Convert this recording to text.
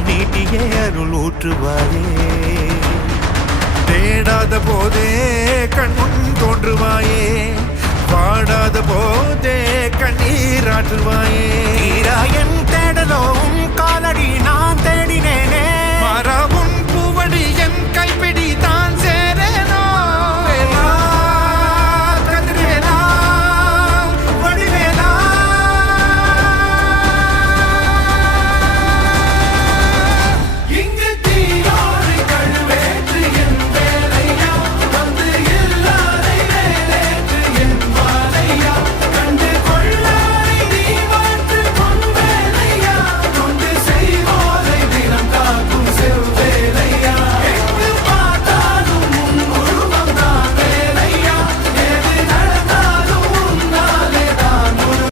கரம் நீட்டியே அருள் ஊற்றுவாயே. தேடாத போதே கண்முன் தோன்றுவாயே, பாடாத போதே கண்ணீராற்றுவாயே. தீரா என்